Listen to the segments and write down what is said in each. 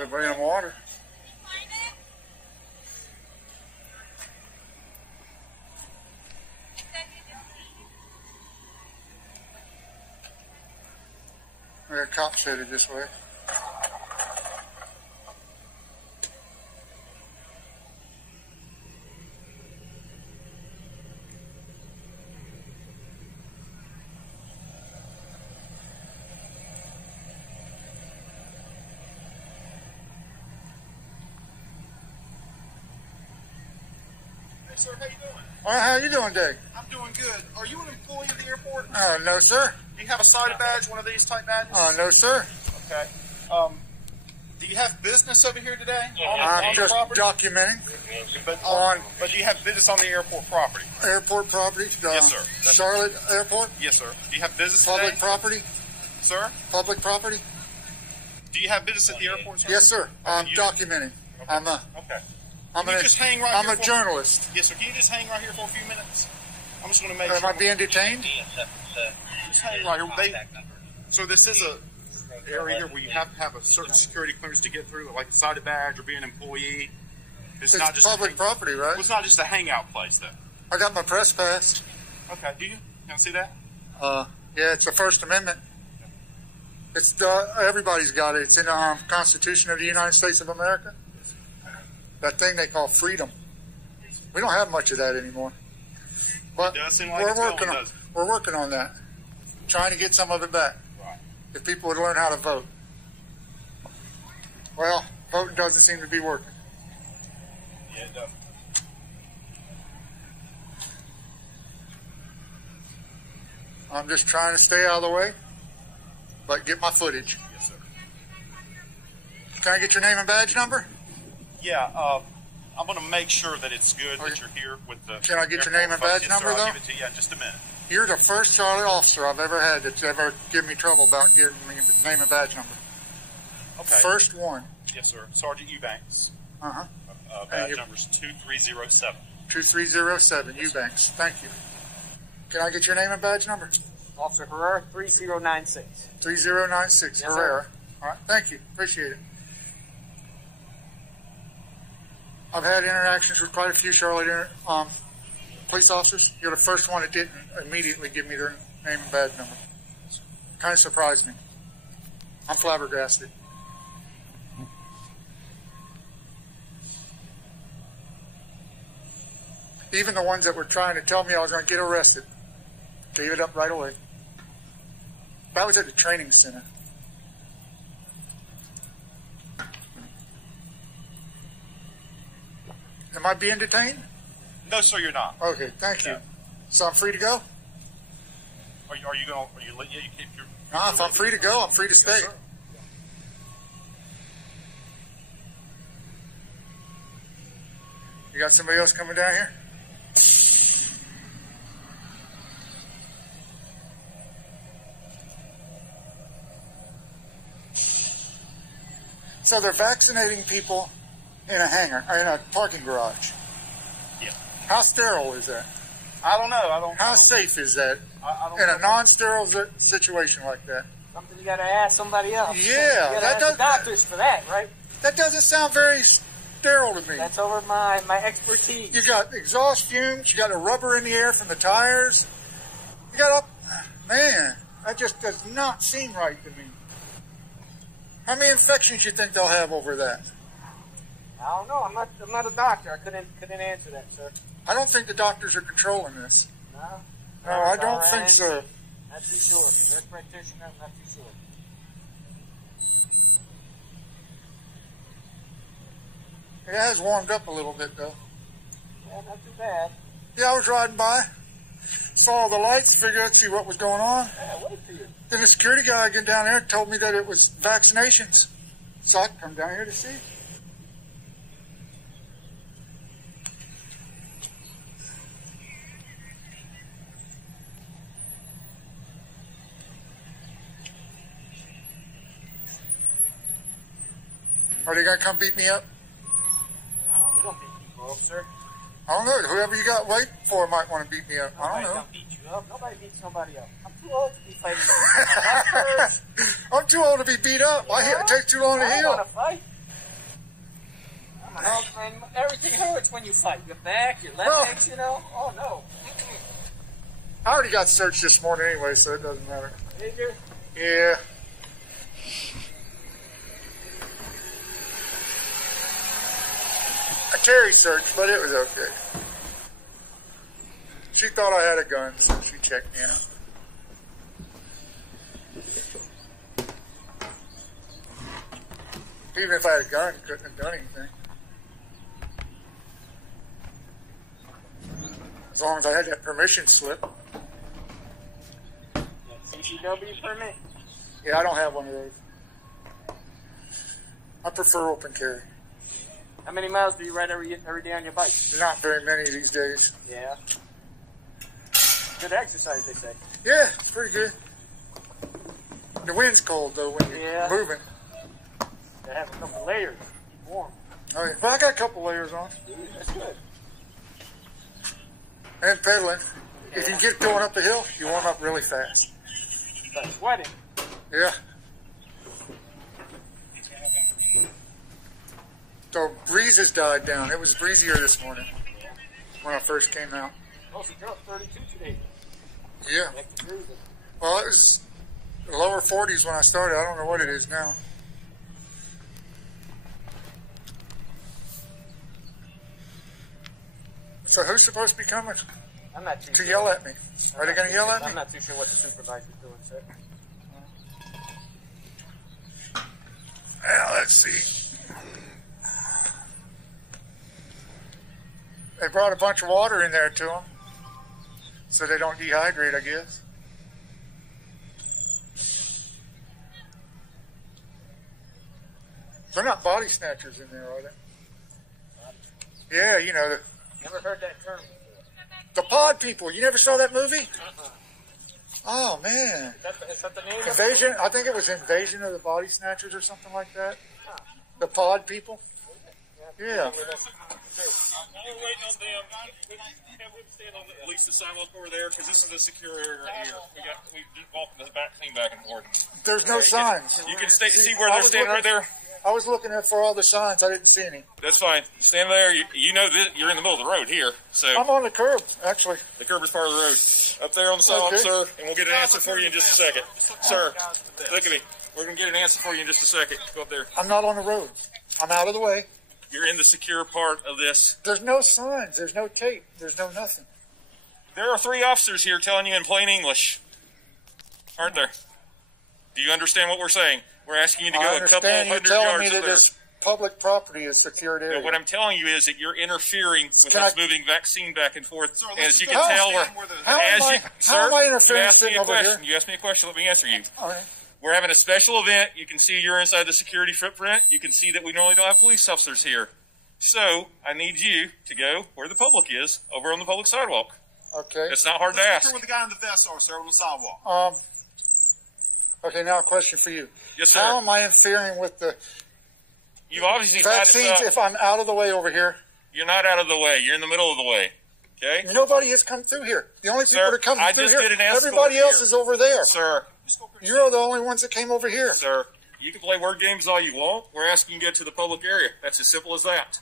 They're bringing water. The cops headed this way. Hey sir, how you doing? All right, how you doing, Dave? I'm doing good. Are you an employee of the airport? No, sir. Do you have a side badge, one of these type badges? No, sir. Okay. Do you have business over here today? I'm just documenting. But do you have business on the airport property? Airport property? Yes, sir. Charlotte Airport? Yes, sir. Do you have business Public today? property? Sir? Public property? Do you have business at the airport, sir? Yes, sir. I'm documenting. Okay. I'm a journalist. Yes, sir. Can you just hang right here for a few minutes? I'm just going to make Am I being detained? Just hang right here. So this is a area where you have to have a certain security clearance to get through, like a sided badge or being an employee. It's not just public property, right? It's not just a hangout place, though. I got my press pass. Okay, do you? Can I see that? Yeah, it's the First Amendment. It's everybody's got it. It's in the Constitution of the United States of America. That thing they call freedom. We don't have much of that anymore. But it does seem like we're working on that. Trying to get some of it back. Right. If people would learn how to vote. Well, voting doesn't seem to be working. Yeah, it does. I'm just trying to stay out of the way, but get my footage. Yes, sir. Can I get your name and badge number? Yeah, I'm going to make sure that it's good that you're here with the... Can I get your name and badge number, I'll though? give it to you in just a minute. You're the first Charlotte officer I've ever had that's ever given me trouble about getting me the name and badge number. Okay. First one. Yes, sir. Sergeant Eubanks. Uh-huh. Badge number's 2307. 2307, Eubanks. Thank you. Can I get your name and badge number? Officer Herrera, 3096. 3096, yes, Herrera. Sir. All right, thank you. Appreciate it. I've had interactions with quite a few Charlotte police officers. You're the first one that didn't immediately give me their name and badge number. Kind of surprised me. I'm flabbergasted. Even the ones that were trying to tell me I was going to get arrested gave it up right away. That was at the training center. Am I being detained? No, sir, you're not. Okay, thank you. So I'm free to go? Are you going? Are you? Yeah, you keep your. No, if I'm free to go, I'm free to stay. Yes, sir. You got somebody else coming down here? So they're vaccinating people in a hangar, in a parking garage. Yeah. How sterile is that? I don't know. How safe is that in a non-sterile situation like that? Something you got to ask somebody else. Yeah, you got to ask the doctors for that, right? That doesn't sound very sterile to me. That's over my expertise. You got exhaust fumes. You got a rubber in the air from the tires. You got man, that just does not seem right to me. How many infections you think they'll have over that? I don't know. I'm not a doctor. I couldn't answer that, sir. I don't think the doctors are controlling this. No. No, I don't think so. Not too sure. Nurse practitioner, I'm not too sure. It has warmed up a little bit, though. Yeah, not too bad. Yeah, I was riding by, saw the lights, figured I'd see what was going on. Yeah, wait for you. Then the security guy got down there and told me that it was vaccinations. So I come down here to see. Are they going to come beat me up? No, we don't beat people up, sir. I don't know. Whoever you got waiting for might want to beat me up. I don't know. Nobody beat you up. Nobody beats nobody up. I'm too old to be fighting. I'm too old to be beat up. It takes too long to I heal. want to fight. My health, man, everything hurts when you fight. Your back, your legs, you know. Oh no. I already got searched this morning anyway, so it doesn't matter. Did you? Yeah. A Terry search, but it was okay. She thought I had a gun, so she checked me out. Even if I had a gun, couldn't have done anything. As long as I had that permission slip. CCW permit? Yeah, I don't have one of those. I prefer open carry. How many miles do you ride every day on your bike? Not very many these days. Yeah. Good exercise, they say. Yeah, pretty good. The wind's cold though when you're moving. They have a couple layers. Warm. Oh yeah, but I got a couple layers on. That's good. And pedaling. If you get going up the hill, you warm up really fast. But sweating. Yeah. The breeze has died down. It was breezier this morning when I first came out. Oh, so you're up 32 today. Yeah. Well, it was lower 40s when I started. I don't know what it is now. So who's supposed to be coming I'm not too to sure. yell at me? Are they going to yell at me? I'm not too sure what the supervisor's doing, sir. Well, let's see. They brought a bunch of water in there to them so they don't dehydrate, I guess. They're not body snatchers in there, are they? Yeah, you know, Never heard that term before. the pod people. You never saw that movie? Oh, man. Is that the name Invasion, I think it was Invasion of the Body Snatchers or something like that. The pod people. Yeah. We're waiting on them. Have them stand on at least the sidewalk over there, because this is a secure area right here. We walk the back, clean back and forth. There's no signs. You can see where they're standing right there. I was looking for all the signs. I didn't see any. That's fine. Stand there. You know that you're in the middle of the road here. So I'm on the curb, actually. the curb is part of the road. Up there on the sidewalk, Okay. sir, and we'll get an answer for you in just a second. Sir, look at me. We're going to get an answer for you in just a second. Go up there. I'm not on the road. I'm out of the way. You're in the secure part of this. There's no signs. There's no tape. There's no nothing. There are 3 officers here telling you in plain English. Aren't there? Do you understand what we're saying? We're asking you to I go a couple understand you hundred telling yards me up that there. this public property is secured area. No, what I'm telling you is that you're interfering with Can us I- moving vaccine back and forth. Sir, As you let's can go tell, stand we're... How am I interfering You asked me sitting a over question. here? You asked me a question. Let me answer you. All right. We're having a special event. You can see you're inside the security footprint. You can see that we normally don't have police officers here. So I need you to go where the public is, over on the public sidewalk. Okay. It's not hard to Let's ask. where the guy in the vest are, sir, on the sidewalk. Okay, now a question for you. Yes, sir. How am I interfering with the You've obviously had vaccines it. if I'm out of the way over here? You're not out of the way. You're in the middle of the way. Okay? Nobody has come through here. The only people Sir, that are coming I through just here, did an escort everybody else here. is over there. Sir, You're the only ones that came over here. sir, you can play word games all you want. We're asking you to get to the public area. That's as simple as that.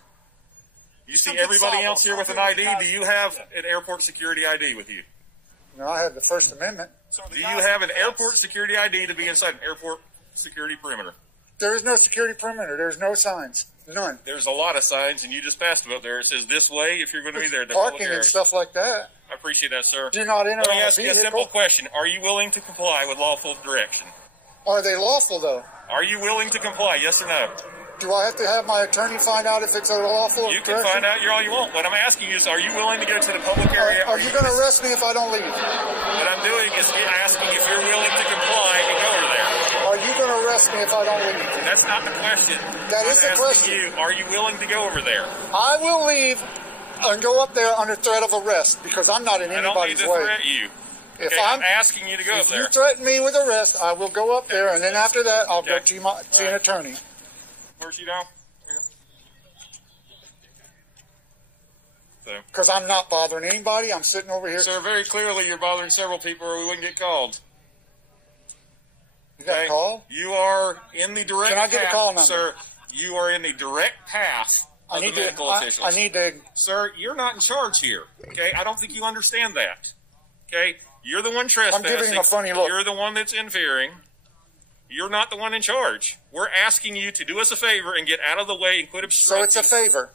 You see everybody else here with an ID. Do you have an airport security ID with you? No, I have the First Amendment. Do you have an airport security ID to be inside an airport security perimeter? There is no security perimeter. There's no signs. None. There's a lot of signs, and you just passed them up there. It says this way if you're going to be there. The public Parking area. and stuff like that. I appreciate that, sir. Do not enter Let me on a ask you a simple vehicle. question. Are you willing to comply with lawful direction? Are they lawful, though? Are you willing to comply, yes or no? Do I have to have my attorney find out if it's a lawful You can direction? find out all you want. What I'm asking you is, are you willing to go to the public area? Are you going to arrest me if I don't leave? What I'm doing is asking if you're willing to comply and go over there. Are you going to arrest me if I don't leave? That's not the question. That is the I'm asking question. you, are you willing to go over there? I will leave and go up there under threat of arrest because I'm not in I don't need anybody's to way. threat you. If Okay, I'm asking you to go up If you there. threaten me with arrest, I will go up there, and then after that, I'll go Okay. to an attorney. Where's you down? So, Because I'm not bothering anybody. I'm sitting over here. sir, very clearly you're bothering several people or we wouldn't get called. You got a Okay? call? You are in the direct Can I get a path, call number? sir. You are in the direct path of the medical officials. I need to... Sir, you're not in charge here, okay? I don't think you understand that, okay? You're the one trespassing. I'm giving him a funny look. You're the one that's interfering. You're not the one in charge. We're asking you to do us a favor and get out of the way and quit obstructing. So it's a favor.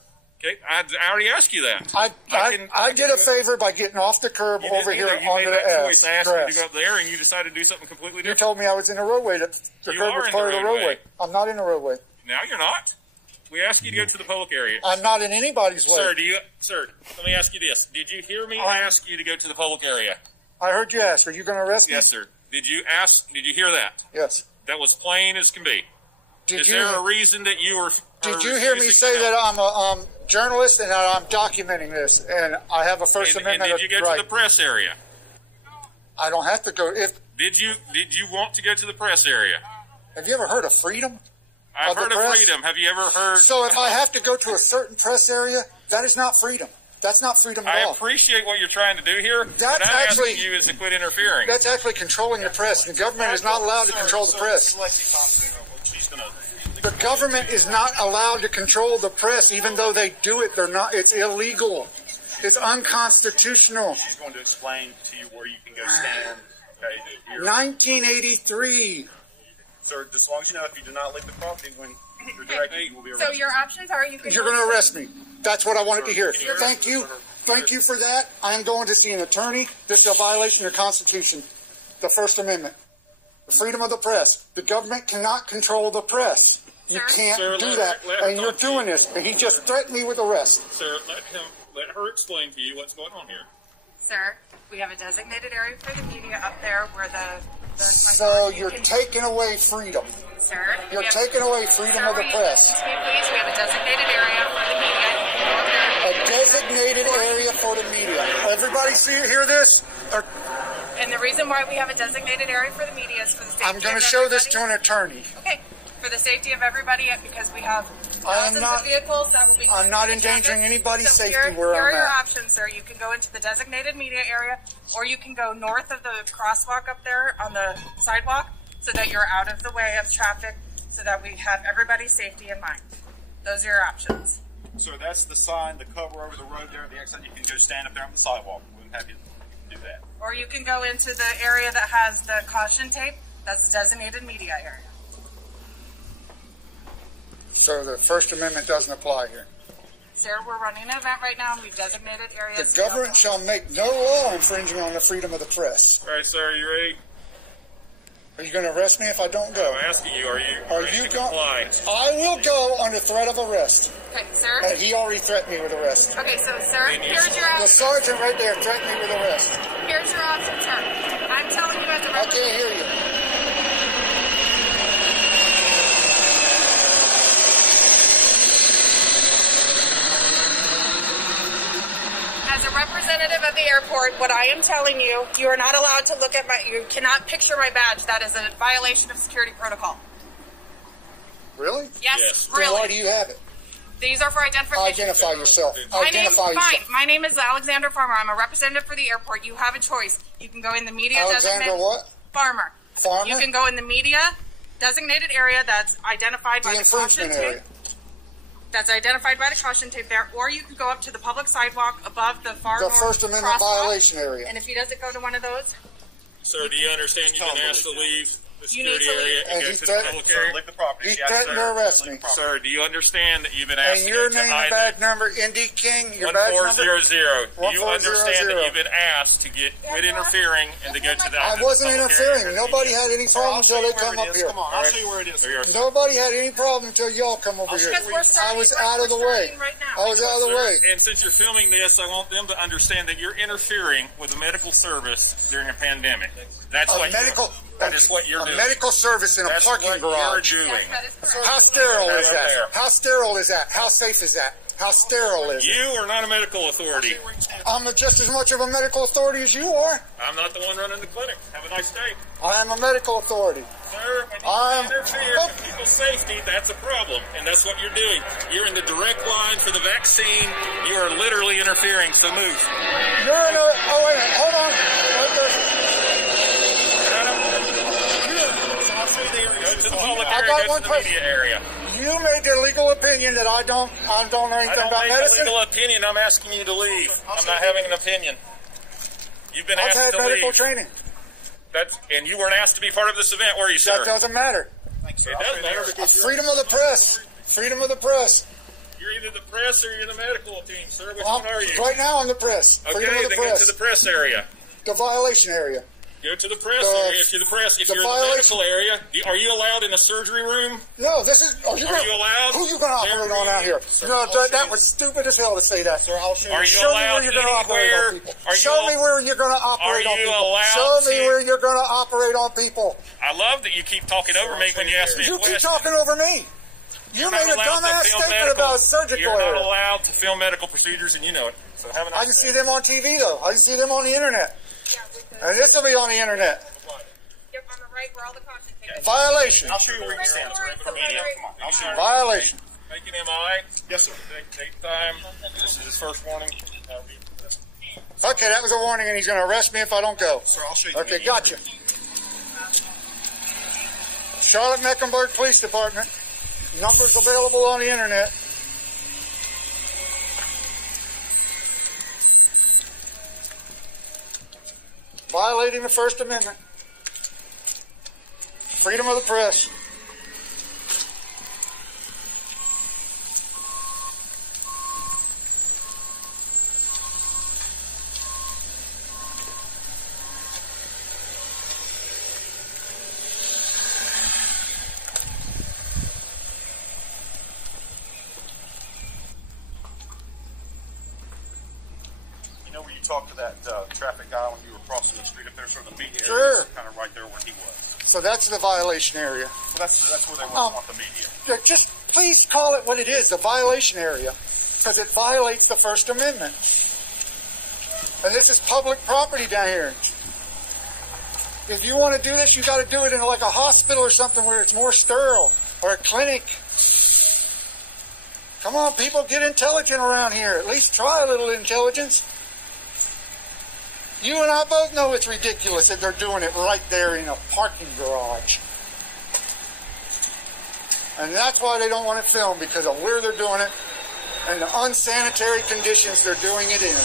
Okay, I already asked you that. I did a favor by getting off the curb over here onto the You made that choice. I asked grass. you to go up there, and you decided to do something completely different. You told me I was in a roadway. The curb was part of the roadway. I'm not in a roadway. Now you're not. We asked you to go to the public area. I'm not in anybody's way. Sir, let me ask you this. Did you hear me ask you to go to the public area? I heard you ask. Are you going to arrest me? Yes, sir. Did you hear that? Yes. That was plain as can be. Is there a reason that you were... Did you hear me say that I'm a journalist and that I'm documenting this and I have a First Amendment right? And did you go to the press area? I don't have to go. Did you want to go to the press area? Have you ever heard of freedom? I've heard of freedom. Have you ever heard... So if I have to go to a certain press area, that is not freedom. That's not freedom at all. I appreciate what you're trying to do here. That's what I'm asking you is to quit interfering. That's actually controlling the press. The government is not allowed to control the press. The government is not allowed to control the press, even though they do it. They're not. It's illegal. It's unconstitutional. She's going to explain to you where you can go stand. Okay, 1983. Sir, as long as you know, if you do not leave the property when you're directed, you will be arrested. So your options are you're going to arrest me. That's what I wanted to hear. Thank you. Thank you for that. I am going to see an attorney. This is a violation of the Constitution, the First Amendment, the freedom of the press. The government cannot control the press. You can't do that, and you're doing this. And he just threatened me with arrest. Sir, let her explain to you what's going on here. Sir, we have a designated area for the media up there where the so you're taking away freedom. Sir, you're taking away freedom of the press. Excuse me, please. We have a designated area for the media. A designated area for the media. Everybody hear this? And the reason why we have a designated area for the media is for the safety of everybody. I'm going to show this to an attorney. Okay. For the safety of everybody, because we have thousands of vehicles that will be... I'm not endangering anybody's safety where I'm at. Here are your options, sir. You can go into the designated media area, or you can go north of the crosswalk up there on the sidewalk, so that you're out of the way of traffic, so that we have everybody's safety in mind. Those are your options. Sir, that's the sign, the cover over the road there, the exit. You can go stand up there on the sidewalk. We'll have you do that. Or you can go into the area that has the caution tape. That's the designated media area. So the First Amendment doesn't apply here. Sir, we're running an event right now, and we've designated areas. The government shall make no law infringing on the freedom of the press. All right, sir, are you ready? Are you going to arrest me if I don't go? I'm asking you, are you going to comply? I will go under threat of arrest. Okay, sir. And he already threatened me with arrest. Okay, so, sir, here's your option. The sergeant right there threatened me with arrest. Here's your option, sir. I'm telling you as a representative. I can't hear you. As a representative of the airport, what I am telling you, you are not allowed to look at you cannot picture my badge. That is a violation of security protocol. Really? Yes, really. Then why do you have it? These are for identification. Identify yourself. My name is Alexandra Farmer. I'm a representative for the airport. You have a choice. You can go in the media Alexandra what? Farmer. Farmer? You can go in the media designated area that's identified by the caution tape. That's identified by the caution tape there, or you can go up to the public sidewalk above the far north First Amendment crosswalk, violation area. And if he doesn't go to one of those... Sir, do you understand you've been asked to leave the security area and go to the public area? Leave the property. He threatened to arrest me. Sir, do you understand that you've been asked to go to... And your name and badge number, Indy King, your badge number? 1400. Do you understand that you've been asked to quit interfering and to go to the I wasn't interfering. Nobody had any problem until they come up here. Come on, I'll show you where it is. Nobody had any problem until y'all come over here. I was out of the way. I was out of the way. And since you're filming this, I want them to understand that you're interfering with a medical service during a pandemic. That is what you're doing. A medical service in a parking garage. How sterile is that? How sterile is that? How safe is that? How sterile is it? You are not a medical authority. I'm just as much of a medical authority as you are. I'm not the one running the clinic. Have a nice day. I am a medical authority. Sir, when you interfere with people's safety, that's a problem. And that's what you're doing. You're in the direct line for the vaccine. You are literally interfering, so move. You're in a... Oh, wait a minute. Hold on. Go to the public area, go to the media area. You made the legal opinion that I don't know anything about medicine. I don't make a legal opinion. I'm asking you to leave. I'm not having an opinion. You've been asked to leave. I've had medical training. And you weren't asked to be part of this event, were you, sir? That doesn't matter. It does matter because freedom of the press. Freedom of the press. You're either the press or you're the medical team, sir. Which one are you? Right now I'm the press. Okay, freedom of the then press. go to the press area. The violation area. Go to the press area. If you're the press, if you're in the medical area, are you allowed in a surgery room? No, this is. Are you allowed? Who are you going to operate on out here? Sir, no, that was stupid as hell to say that. Sir, I'll show you. Are you allowed anywhere? Show me where you're going to operate on people. Allowed Show me where you're going to operate on people. I love that you keep talking over me when you ask me a question. You keep talking over me. You made a dumbass statement about a surgical area. You're not allowed to film medical procedures, and you know it. So have a nice I can see them on TV, though. I can see them on the internet. And this will be on the internet. Yep, on the right where all the content is. Violation. I'll show you where you stand, sir. I'll show you. Violation. Make an MI. Yes, sir. Take time. This is his first warning. Okay, that was a warning, and he's going to arrest me if I don't go. Sir, I'll show you. Okay, gotcha. Charlotte Mecklenburg Police Department. Numbers available on the internet. Violating the First Amendment. Freedom of the press. You know where you talked to that traffic guy when you were crossing the street up there, sort of the media area? Sure. Kind of right there where he was. So that's the violation area. So that's where they want the media. Just please call it what it is, the violation area, because it violates the First Amendment. And this is public property down here. If you want to do this, you got to do it in like a hospital or something where it's more sterile, or a clinic. Come on, people, get intelligent around here. At least try a little intelligence. You and I both know it's ridiculous that they're doing it right there in a parking garage. And that's why they don't want it filmed, because of where they're doing it and the unsanitary conditions they're doing it in.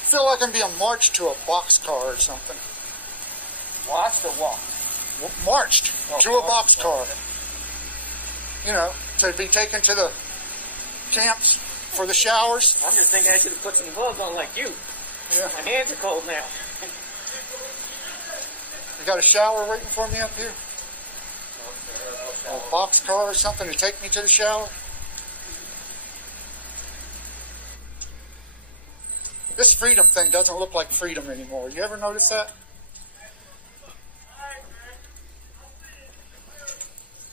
I feel like I'm being marched to a boxcar or something. Watched or walked? Marched to a boxcar. You know, to be taken to the camps for the showers. I'm just thinking I should have put some gloves on like you. Yeah. My hands are cold now. You got a shower waiting for me up here? A boxcar or something to take me to the shower? This freedom thing doesn't look like freedom anymore. You ever notice that?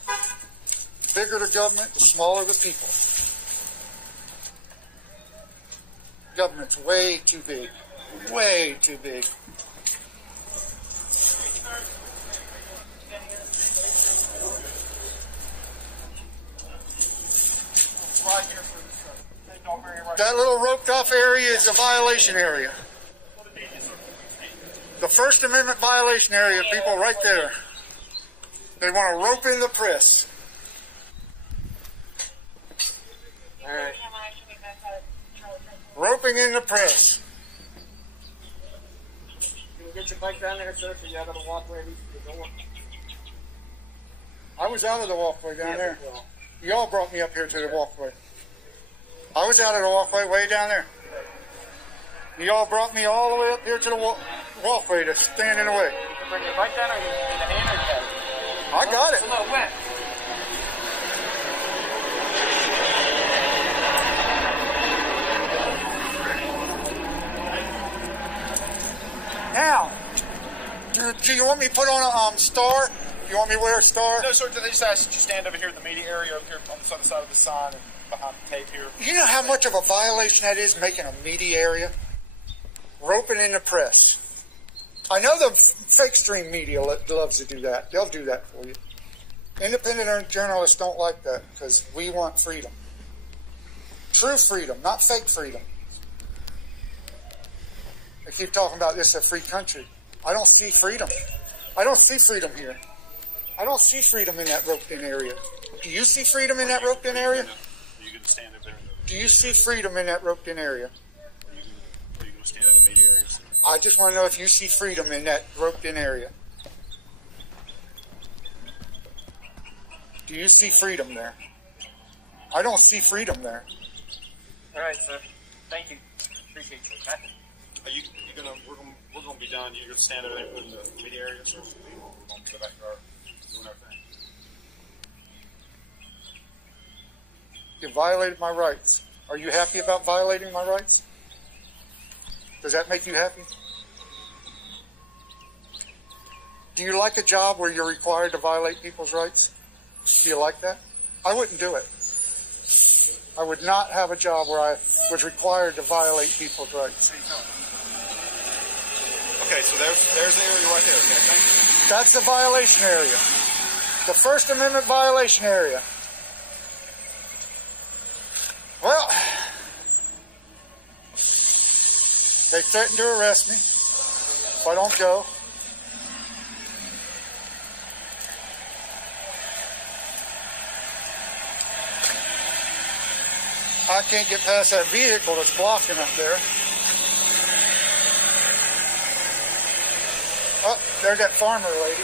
The bigger the government, the smaller the people. Government's way too big. Way too big. That little roped off area is a violation area. The First Amendment violation area, people, right there. They want to rope in the press. All right. Roping in the press. Can you get your bike down there, sir, so you have a walkway to the door? I was out of the walkway down there. Y'all brought me up here to the walkway. I was out of the walkway way down there. Y'all brought me all the way up here to the walkway to stand in the way. You can bring your bike down or you in the hand or you got it? I got it. It's a little wet. Now, do you want me to put on a star? You want me to wear a star? No, sir. They just asked that you stand over here in the media area, over here on the other side of the sign and behind the tape here. You know how much of a violation that is, making a media area? Roping in the press. I know the fake stream media loves to do that. They'll do that for you. Independent journalists don't like that because we want freedom. True freedom, not fake freedom. They keep talking about this a free country. I don't see freedom. I don't see freedom here. I don't see freedom in that roped-in area. Do you see freedom in that roped-in area? Are you going to stand up there? Do you see freedom in that roped-in area? Are you going to stand in the media areas? I just want to know if you see freedom in that roped-in area. Do you see freedom there? I don't see freedom there. All right, sir. Thank you. Appreciate you. Are you going to? We're going to be done. You're going to stand over there in the media areas, or we're going to go back to our doing our thing. You violated my rights. Are you happy about violating my rights? Does that make you happy? Do you like a job where you're required to violate people's rights? Do you like that? I wouldn't do it. I would not have a job where I was required to violate people's rights. Okay, so there's the area right there. Okay, thank you. That's the violation area. The First Amendment violation area. Well, they threatened to arrest me if I don't go. I can't get past that vehicle that's blocking up there. Oh, there's that farmer lady.